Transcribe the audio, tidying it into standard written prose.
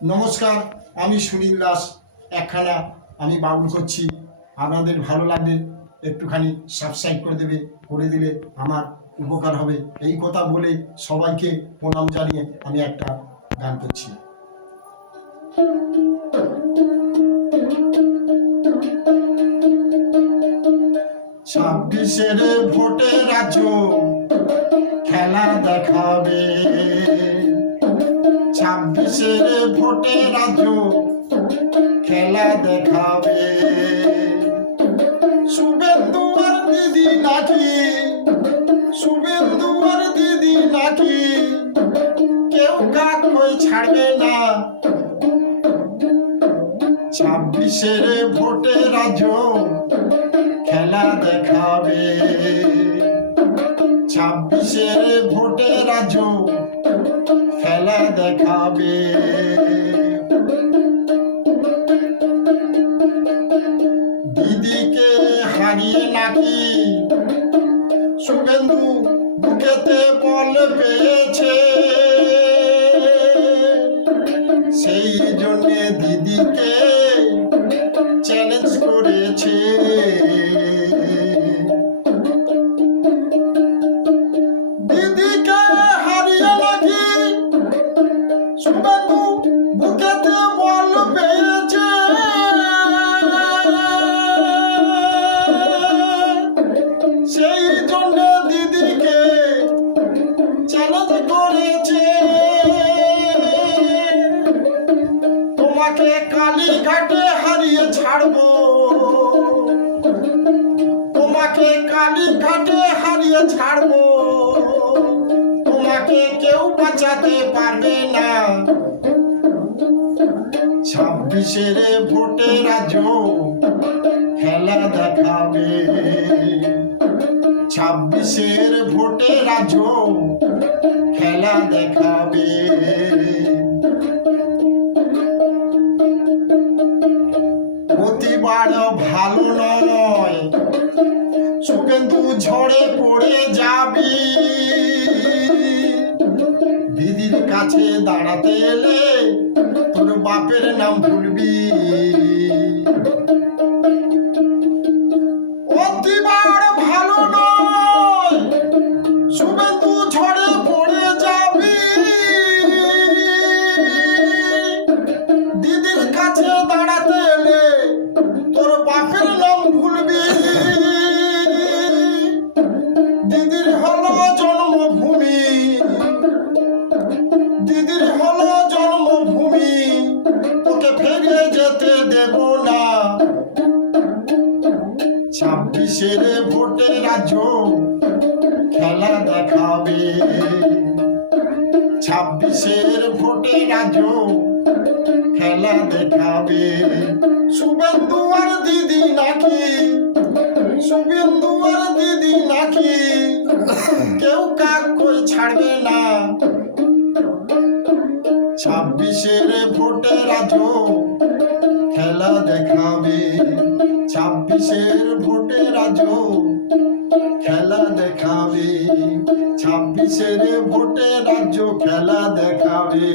নমস্কার, আমি সুনীল দাস। একখানা আমি বাউল করছি। আপনাদের ভালো লাগলে একটুখানি সাবস্ক্রাইব করে দেবে, করে দিলে আমার উপকার হবে। এই কথা বলে সবাইকে প্রণাম জানিয়ে আমি একটা গান করছি। ছাব্বিশের ভোটে রাজ্য খেলা দেখাবে, ছাব্বিশের ভোটে রাজ্য খেলা দেখাবে। শুভেন্দু আর দিদি নাকি, শুভেন্দু আর দিদি নাকি কেউ কাকই ছাড়বে না। ছাব্বিশের ভোটে রাজ্য খেলা দেখাবে, ছাব্বিশের ভোটে রাজ্য খেলা দেখাবে। দিদিকে হারিয়ে নাকি শুভেন্দু বুকেতে বল পেয়েছে, সেই জন্যে দিদিকে চ্যালেঞ্জ করেছে। দিদিকে হারিয়ে নাকি শুভেন্দু বুকেতে বল পেয়েছে, সেই জন্য দিদিকে চ্যালেঞ্জ করেছে। তোমাকে কালীঘাটে হারিয়ে ছাড়বো, তোমাকে কালীঘাটে হারিয়ে ছাড়বো, তোমাকে কেউ বাঁচাতে পারবে না। ছাব্বিশের ভোটে রাজ্য খেলা দেখাবে, ছাব্বিশের ভোটে রাজ্য খেলা দেখাবে। প্রতিবার ভালো নয়, শুভেন্দু ঝড়ে পড়ে যাবি। দিদির কাছে দাঁড়াতে এলে তোর বাপের নাম ভুলবি। প্রতিবার ভালো নয়, শুভেন্দু ঝড়ে পড়ে যাবি। দিদির কাছে দাঁড়াতে এলে তোর বাপের নাম ভুলবি। দিদির হলো জন্মভূমি, দিদির হলো জন্মভূমি, তোকে ফিরে যেতে দেব না। ছাব্বিশের ভোটে রাজ্য খেলা দেখাবে, ছাব্বিশের ভোটে রাজ্য খেলা দেখাবে। শুভেন্দু আর দিদি নাকি, শুভেন্দু আর দিদি নাকি কেউ কাকই ছাড়বে না। ছাব্বিশের ভোটে রাজ্য খেলা দেখাবে, ছাব্বিশের ভোটে রাজ্য খেলা দেখাবে, ছাব্বিশের ভোটে রাজ্য খেলা দেখাবে।